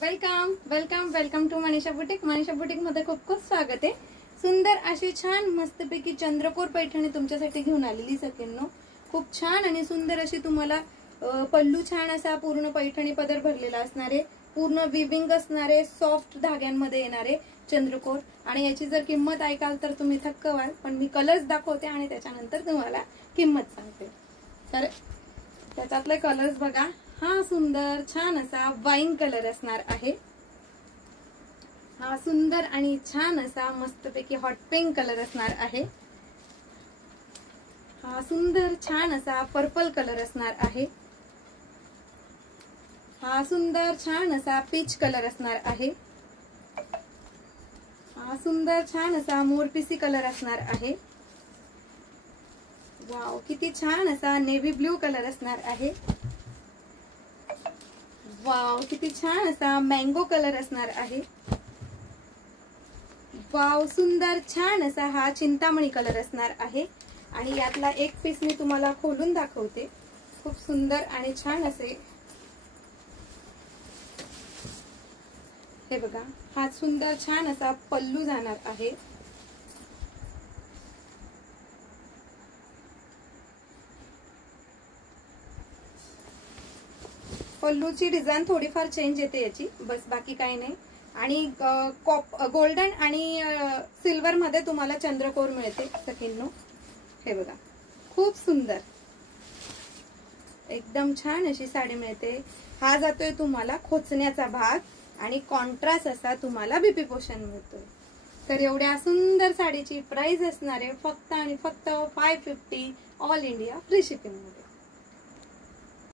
Welcome welcome welcome to Manisha boutique. Manisha boutique मध्ये खूप खूप स्वागत आहे। सुंदर अशी छान मस्तपैकी चंद्रकोर पैठणी तुमच्यासाठी घेऊन आलेली सगळ्यांनो। खूप छान आणि सुंदर अशी तुम्हाला पल्लू छान असा पूर्ण पैठणी पदर भरलेला असणार आहे, पूर्ण विविंग असणारे, सॉफ्ट धाग्यांमध्ये येणारे चंद्रकोर। आणि याची जर किंमत ऐकाल तर तुम्ही थक्क व्हाल, पण मी कलर्स दाखवते आणि त्याच्यानंतर तुम्हाला किंमत सांगते। तर त्याच्यातले कलर्स बघा। हा सुंदर छान असा वाईन कलर असणार आहे। हा सुंदर आणि छान असा मस्तपैकी हॉट पिंक कलर असणार आहे। हा सुंदर छान असा पर्पल कलर असणार आहे। हा सुंदर छान असा पीच कलर असणार आहे। हा सुंदर छान असा मोरपिसी कलर असणार आहे। वाव, किती छान असा नेव्ही ब्लू कलर असणार आहे। वाव, किती छान असा मँगो कलर असणार आहे। वाव, सुंदर छान असा हा चिंतामणी कलर असणार आहे। आणि यातला एक पीस मी तुम्हाला खोलून दाखवते। खूप सुंदर आणि छान असे हे बघा। हा सुंदर छान असा पल्लू जाणार आहे। पल्लूची डिझाइन थोडीफार चेंज येते याची, बस बाकी काही नाही। आणि गोल्डन आणि सिल्वर मध्ये तुम्हाला चंद्रकोर मिळते सखींनो। हे बघा, खूप सुंदर एकदम छान अशी साडी मिळते। हा जातोय तुम्हाला खोचण्याचा भाग आणि कॉन्ट्रास्ट असा तुम्हाला बीपी पोषण मिळतोय। तर एवढ्या सुंदर साडीची प्राइस असणार आहे फक्त आणि फक्त 550 ऑल इंडिया फ्री शिपिंग मध्ये।